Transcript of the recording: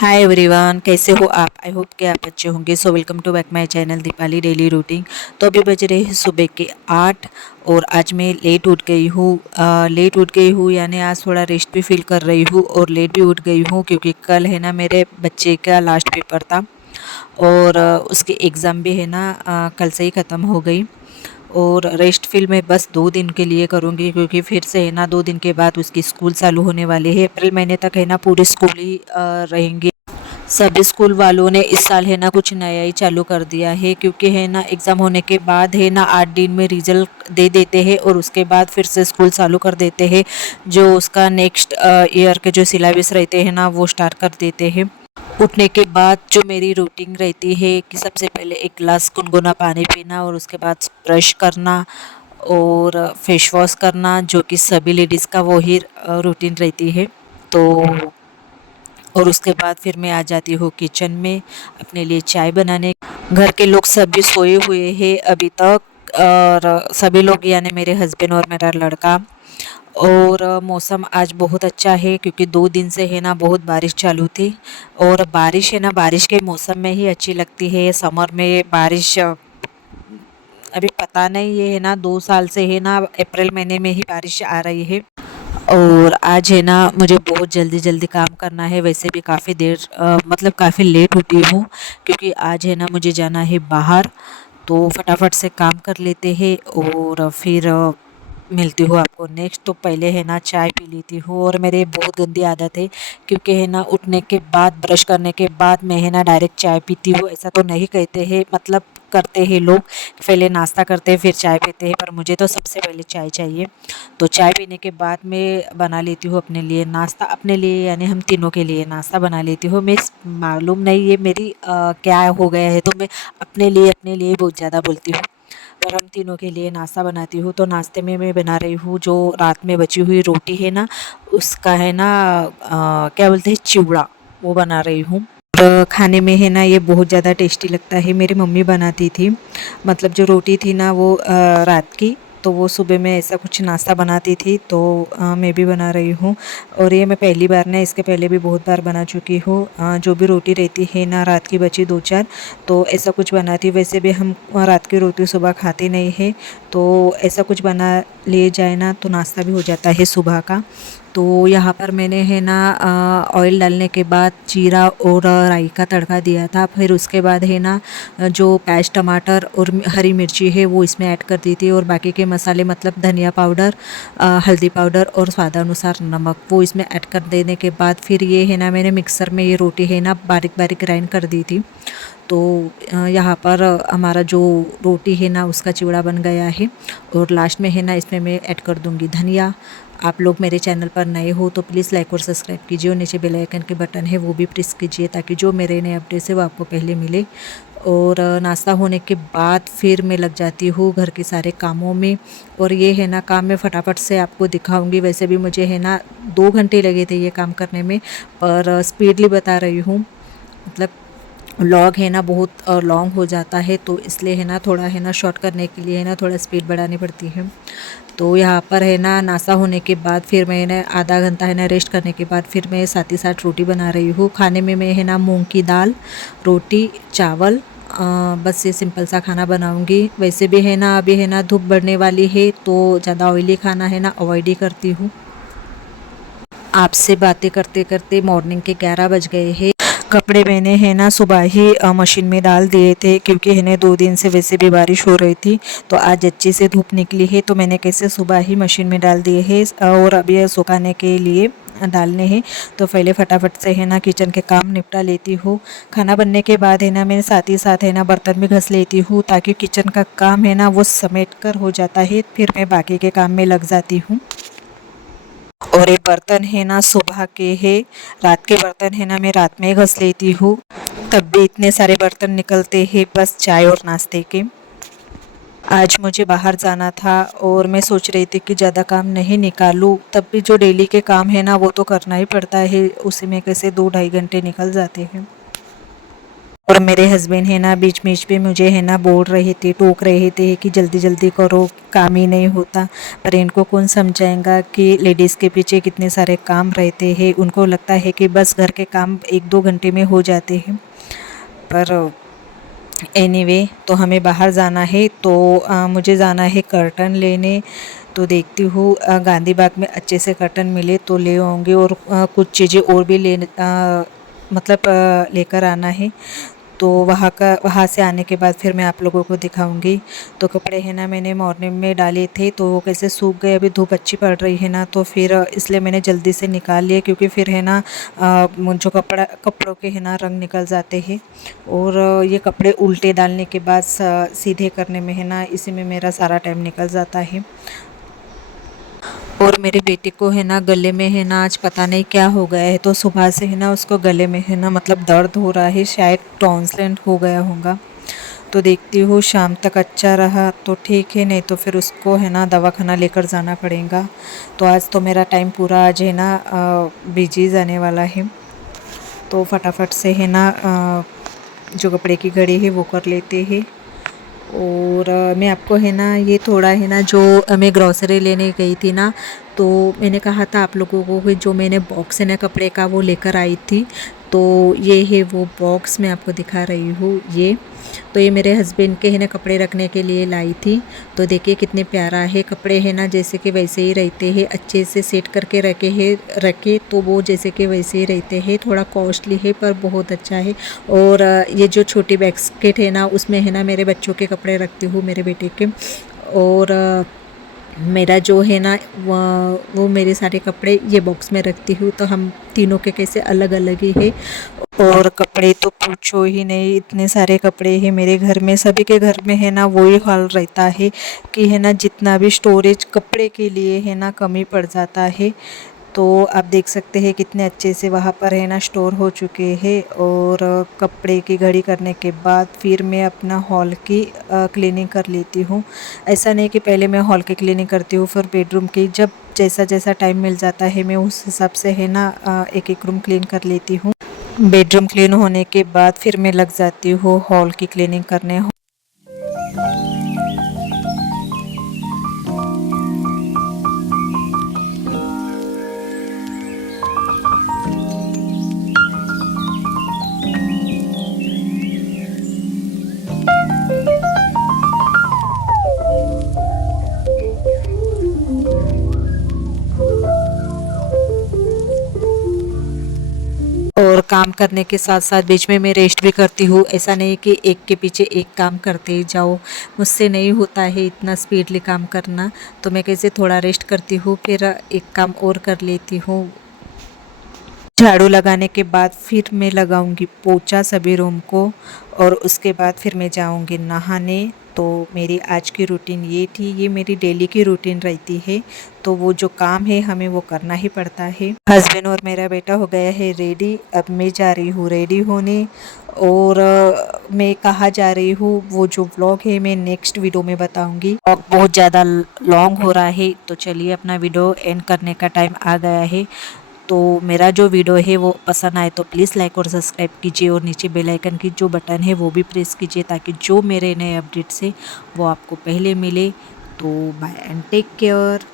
Hi everyone, कैसे हो आप? आई होप कि आप अच्छे होंगे। So welcome to back my channel Deepali daily routine. तो अभी बज रहे हैं सुबह के 8 और आज मैं लेट उठ गई हूँ। यानी आज थोड़ा रेस्ट भी फील कर रही हूँ और लेट भी उठ गई हूँ क्योंकि कल है ना मेरे बच्चे का लास्ट पेपर था और उसकी एग्ज़ाम भी है ना कल से ही ख़त्म हो गई। और रेस्ट फील मैं बस 2 दिन के लिए करूँगी क्योंकि फिर से है ना 2 दिन के बाद उसकी स्कूल चालू होने वाली है। अप्रैल महीने तक है ना पूरी स्कूल ही रहेंगी। सभी स्कूल वालों ने इस साल है ना कुछ नया ही चालू कर दिया है क्योंकि है ना एग्ज़ाम होने के बाद है ना 8 दिन में रिजल्ट दे देते हैं और उसके बाद फिर से स्कूल चालू कर देते हैं। जो उसका नेक्स्ट ईयर के जो सिलेबस रहते हैं ना वो स्टार्ट कर देते हैं। उठने के बाद जो मेरी रूटीन रहती है कि सबसे पहले एक गिलास गुनगुना पानी पीना और उसके बाद ब्रश करना और फेस वॉश करना, जो कि सभी लेडीज़ का वो ही रूटीन रहती है। तो और उसके बाद फिर मैं आ जाती हूँ किचन में अपने लिए चाय बनाने। घर के लोग सभी सोए हुए हैं अभी तक और सभी लोग यानी मेरे हस्बैंड और मेरा लड़का। और मौसम आज बहुत अच्छा है क्योंकि 2 दिन से है ना बहुत बारिश चालू थी और बारिश है ना बारिश के मौसम में ही अच्छी लगती है। समर में बारिश अभी पता नहीं, ये है ना 2 साल से है ना अप्रैल महीने में ही बारिश आ रही है। और आज है ना मुझे बहुत जल्दी जल्दी काम करना है। वैसे भी काफ़ी देर मतलब काफ़ी लेट उठी हूँ क्योंकि आज है ना मुझे जाना है बाहर। तो फटाफट से काम कर लेते हैं और फिर मिलती हूँ आपको नेक्स्ट। तो पहले है ना चाय पी लेती हूँ और मेरे बहुत गंदी आदत है क्योंकि है ना उठने के बाद ब्रश करने के बाद मैं है ना डायरेक्ट चाय पीती हूँ। ऐसा तो नहीं कहते हैं, मतलब करते हैं लोग पहले नाश्ता करते हैं फिर चाय पीते हैं, पर मुझे तो सबसे पहले चाय चाहिए। तो चाय पीने के बाद मैं बना लेती हूँ अपने लिए नाश्ता, अपने लिए यानी हम तीनों के लिए नाश्ता बना लेती हूँ। मैं मालूम नहीं ये मेरी क्या हो गया है, तो मैं अपने लिए बहुत ज़्यादा बोलती हूँ। और हम तीनों के लिए नाश्ता बनाती हूँ। तो नाश्ते में मैं बना रही हूँ जो रात में बची हुई रोटी है ना, उसका है ना क्या बोलते हैं, चिवड़ा, वो बना रही हूँ। और खाने में है ना ये बहुत ज़्यादा टेस्टी लगता है। मेरी मम्मी बनाती थी, मतलब जो रोटी थी ना वो रात की, तो वो सुबह में ऐसा कुछ नाश्ता बनाती थी। तो मैं भी बना रही हूँ और ये मैं पहली बार ना, इसके पहले भी बहुत बार बना चुकी हूँ। जो भी रोटी रहती है ना रात की बची 2-4, तो ऐसा कुछ बनाती। वैसे भी हम रात की रोटी सुबह खाते नहीं है, तो ऐसा कुछ बना ले जाए ना तो नाश्ता भी हो जाता है सुबह का। तो यहाँ पर मैंने है ना ऑयल डालने के बाद जीरा और राई का तड़का दिया था। फिर उसके बाद है ना जो प्याज टमाटर और हरी मिर्ची है वो इसमें ऐड कर दी थी और बाकी के मसाले मतलब धनिया पाउडर, हल्दी पाउडर और स्वादानुसार नमक वो इसमें ऐड कर देने के बाद फिर ये है ना मैंने मिक्सर में ये रोटी है ना बारीक बारीक ग्राइंड कर दी थी। तो यहाँ पर हमारा जो रोटी है ना उसका चिवड़ा बन गया है। और लास्ट में है ना इसमें मैं ऐड कर दूँगी धनिया। आप लोग मेरे चैनल पर नए हो तो प्लीज़ लाइक और सब्सक्राइब कीजिए और नीचे बेल आइकन के बटन है वो भी प्रेस कीजिए ताकि जो मेरे नए अपडेट्स है वो आपको पहले मिले। और नाश्ता होने के बाद फिर मैं लग जाती हूँ घर के सारे कामों में। और ये है ना काम मैं फटाफट से आपको दिखाऊंगी। वैसे भी मुझे है ना 2 घंटे लगे थे ये काम करने में, पर स्पीडली बता रही हूँ। मतलब लॉग है ना बहुत लॉन्ग हो जाता है, तो इसलिए है ना थोड़ा है ना शॉर्ट करने के लिए है ना थोड़ा स्पीड बढ़ानी पड़ती है। तो यहाँ पर है ना नाश्ता होने के बाद फिर मैंने आधा घंटा है ना रेस्ट करने के बाद फिर मैं साथ ही साथ रोटी बना रही हूँ। खाने में मैं है ना मूंग की दाल, रोटी, चावल, बस ये सिंपल सा खाना बनाऊंगी। वैसे भी है ना अभी है ना धूप बढ़ने वाली है तो ज़्यादा ऑयली खाना है ना अवॉइड ही करती हूँ। आपसे बातें करते करते मॉर्निंग के 11 बज गए हैं। कपड़े मैंने है ना सुबह ही मशीन में डाल दिए थे क्योंकि है ना 2 दिन से वैसे भी बारिश हो रही थी, तो आज अच्छी से धूप निकली है तो मैंने कैसे सुबह ही मशीन में डाल दिए हैं और अभी ये सुखाने के लिए डालने हैं। तो पहले फटाफट से है ना किचन के काम निपटा लेती हूँ। खाना बनने के बाद है ना मैं साथ ही साथ है ना बर्तन भी घस लेती हूँ ताकि किचन का काम है ना वो समेट कर हो जाता है, फिर मैं बाकी के काम में लग जाती हूँ। और ये बर्तन है ना सुबह के है, रात के बर्तन है ना मैं रात में घस लेती हूँ। तब भी इतने सारे बर्तन निकलते हैं बस चाय और नाश्ते के। आज मुझे बाहर जाना था और मैं सोच रही थी कि ज़्यादा काम नहीं निकालूं, तब भी जो डेली के काम है ना वो तो करना ही पड़ता है, उसी में कैसे 2-2.5 घंटे निकल जाते हैं। और मेरे हस्बैंड है ना बीच बीच में मुझे है ना बोल रहे थे, टोक रहे थे कि जल्दी जल्दी करो, काम ही नहीं होता। पर इनको कौन समझाएगा कि लेडीज़ के पीछे कितने सारे काम रहते हैं। उनको लगता है कि बस घर के काम 1-2 घंटे में हो जाते हैं। पर एनीवे तो हमें बाहर जाना है, तो मुझे जाना है कर्टन लेने। तो देखती हूँ गांधी बाग में अच्छे से कर्टन मिले तो ले आऊँगी, और कुछ चीज़ें और भी मतलब लेकर आना है। तो वहाँ से आने के बाद फिर मैं आप लोगों को दिखाऊंगी। तो कपड़े है ना मैंने मॉर्निंग में डाले थे, तो वो कैसे सूख गए। अभी धूप अच्छी पड़ रही है ना, तो फिर इसलिए मैंने जल्दी से निकाल लिए, क्योंकि फिर है ना जो कपड़ों के है ना रंग निकल जाते हैं। और ये कपड़े उल्टे डालने के बाद सीधे करने में है ना, इसी में मेरा सारा टाइम निकल जाता है। और मेरे बेटे को है ना गले में है ना आज पता नहीं क्या हो गया है, तो सुबह से है ना उसको गले में है ना मतलब दर्द हो रहा है, शायद टॉन्सिल हो गया होगा। तो देखती हूँ शाम तक अच्छा रहा तो ठीक है, नहीं तो फिर उसको है ना दवाखाना लेकर जाना पड़ेगा। तो आज तो मेरा टाइम पूरा आज है ना बिजी जाने वाला है। तो फटाफट से है ना जो कपड़े की घड़ी है वो कर लेते हैं। और मैं आपको है ना ये थोड़ा है ना जो मैं ग्रॉसरी लेने गई थी ना, तो मैंने कहा था आप लोगों को कि जो मैंने बॉक्स है ना कपड़े का वो लेकर आई थी। तो ये है वो बॉक्स, मैं आपको दिखा रही हूँ ये। तो ये मेरे हस्बैंड के है ना कपड़े रखने के लिए लाई थी। तो देखिए कितने प्यारा है, कपड़े है ना जैसे कि वैसे ही रहते हैं, अच्छे से सेट करके रखे तो वो जैसे कि वैसे ही रहते हैं। थोड़ा कॉस्टली है पर बहुत अच्छा है। और ये जो छोटी बैस्केट है ना उसमें है ना मेरे बच्चों के कपड़े रखती हूँ, मेरे बेटे के। और मेरा जो है ना वो मेरे सारे कपड़े ये बॉक्स में रखती हूँ। तो हम तीनों के कैसे अलग अलग ही है। और कपड़े तो पूछो ही नहीं, इतने सारे कपड़े हैं मेरे घर में। सभी के घर में है ना वही हाल रहता है कि है ना जितना भी स्टोरेज कपड़े के लिए है ना कमी पड़ जाता है। तो आप देख सकते हैं कितने अच्छे से वहाँ पर है ना स्टोर हो चुके हैं। और कपड़े की घड़ी करने के बाद फिर मैं अपना हॉल की क्लीनिंग कर लेती हूँ। ऐसा नहीं कि पहले मैं हॉल की क्लीनिंग करती हूँ फिर बेडरूम की, जब जैसा जैसा टाइम मिल जाता है मैं उस हिसाब से है ना एक एक रूम क्लीन कर लेती हूँ। बेडरूम क्लीन होने के बाद फिर मैं लग जाती हूँ हॉल की क्लीनिंग करने। और काम करने के साथ साथ बीच में मैं रेस्ट भी करती हूँ। ऐसा नहीं कि एक के पीछे एक काम करते ही जाओ, मुझसे नहीं होता है इतना स्पीडली काम करना। तो मैं कैसे थोड़ा रेस्ट करती हूँ, फिर एक काम और कर लेती हूँ। झाड़ू लगाने के बाद फिर मैं लगाऊंगी पोछा सभी रूम को, और उसके बाद फिर मैं जाऊंगी नहाने। तो मेरी आज की रूटीन ये थी, ये मेरी डेली की रूटीन रहती है। तो वो जो काम है हमें वो करना ही पड़ता है। हस्बैंड और मेरा बेटा हो गया है रेडी, अब मैं जा रही हूँ रेडी होने। और मैं कहाँ जा रही हूँ वो जो व्लॉग है मैं नेक्स्ट वीडियो में बताऊंगी। व्लॉग बहुत ज़्यादा लॉन्ग हो रहा है, तो चलिए अपना वीडियो एंड करने का टाइम आ गया है। तो मेरा जो वीडियो है वो पसंद आए तो प्लीज़ लाइक और सब्सक्राइब कीजिए, और नीचे बेल आइकन की जो बटन है वो भी प्रेस कीजिए, ताकि जो मेरे नए अपडेट्स है वो आपको पहले मिले। तो बाय एंड टेक केयर।